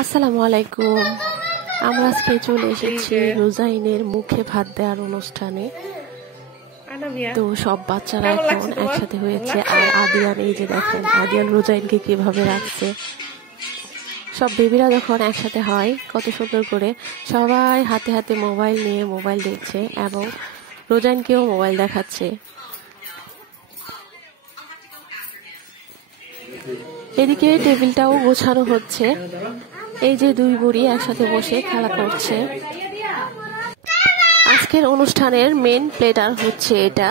আসসালামু আলাইকুম। আমরা আজকে চলে এসেছি রোজাইনের মুখে ভাত দেওয়ার অনুষ্ঠানে। তো সব বাচ্চারা এখন একসাথে হয়েছে, আর আদিয়ান এই যে দেখেন আদিয়ান রোজাইনকে কিভাবে রাখছে। সব বেবিরা যখন একসাথে হয় কত সুন্দর করে সবাই হাতে হাতে মোবাইল নিয়ে মোবাইল দেখছে এবং রোজাইনকেও মোবাইল দেখাচ্ছে। এদিকে টেবিলটাও গোছানো হচ্ছে। এই যে দুই বুড়ি একসাথে বসে খেলা করছে। আজকের অনুষ্ঠানের মেন প্লেটার হচ্ছে এটা,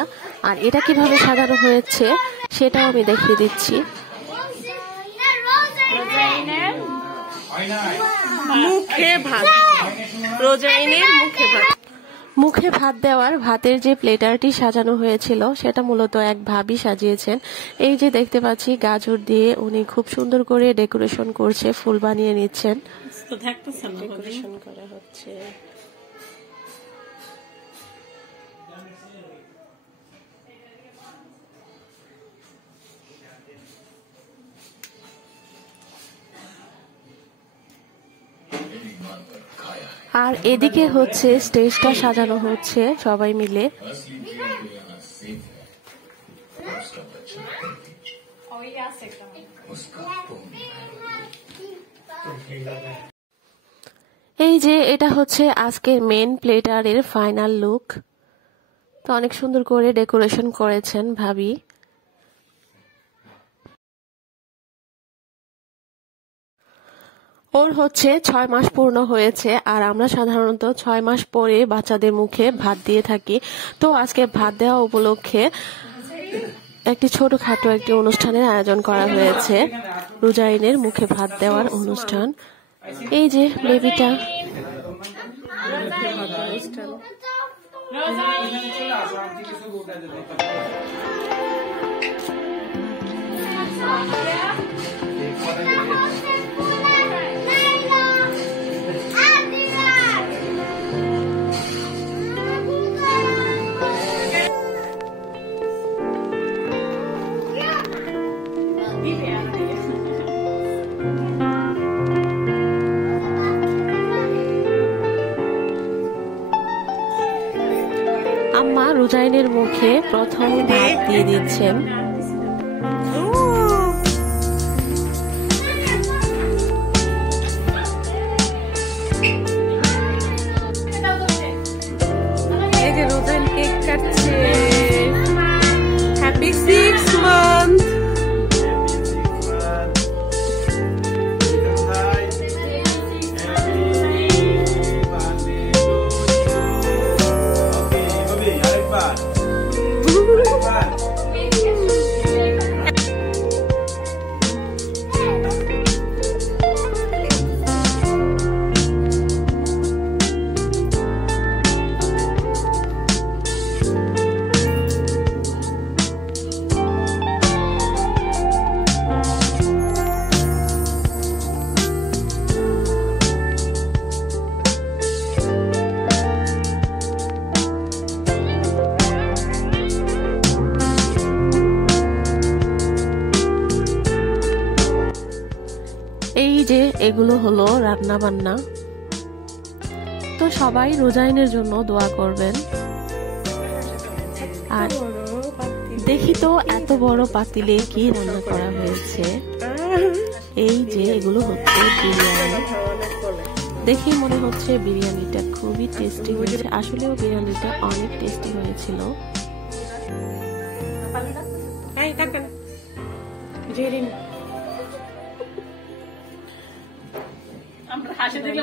আর এটা কিভাবে সাজানো হয়েছে সেটাও আমি দেখিয়ে দিচ্ছি। মুখে ভাত দেওয়ার ভাতের যে প্লেটারটি সাজানো হয়েছিল সেটা মূলত এক ভাবি সাজিয়েছেন। এই যে দেখতে পাচ্ছি গাজর দিয়ে উনি খুব সুন্দর করে ডেকোরেশন করছে, ফুল বানিয়ে নিচ্ছেন। ডেকোরেশন করা হচ্ছে। আর এদিকে হচ্ছে স্টেজটা সাজানো হচ্ছে সবাই মিলে। এই যে এটা হচ্ছে আজকের মেন প্লেটারের ফাইনাল লুক। তো অনেক সুন্দর করে ডেকোরেশন করেছেন ভাবি। ওর হচ্ছে 6 মাস পূর্ণ হয়েছে, আর আমরা সাধারণত 6 মাস পরে বাচ্চাদের মুখে ভাত দিয়ে থাকি। তো আজকে ভাত দেওয়া উপলক্ষে একটি ছোটখাটো একটি অনুষ্ঠানের আয়োজন করা হয়েছে, রোজাইনের মুখে ভাত দেওয়ার অনুষ্ঠান। এই যে বেবিটা আম্মা রোজাইনের মুখে প্রথম ভাত দিয়ে দিচ্ছেন। এই যে রোজাইন কেক কাটছে। Happy 6 month. এই যে এগুলো হলো রান্না বান্না। তো সবাই রোজাইনের জন্য দোয়া করবেন। আর দেখি তো এত বড় পাতিলে কি রান্না করা হয়েছে। এই যে এগুলো হচ্ছে বিরিয়ানি। দেখে মনে হচ্ছে বিরিয়ানিটা খুবই টেস্টি হয়েছে। আসলেও বিরিয়ানিটা অনেক টেস্টি হয়েছিল। আমরা হাসি দিলে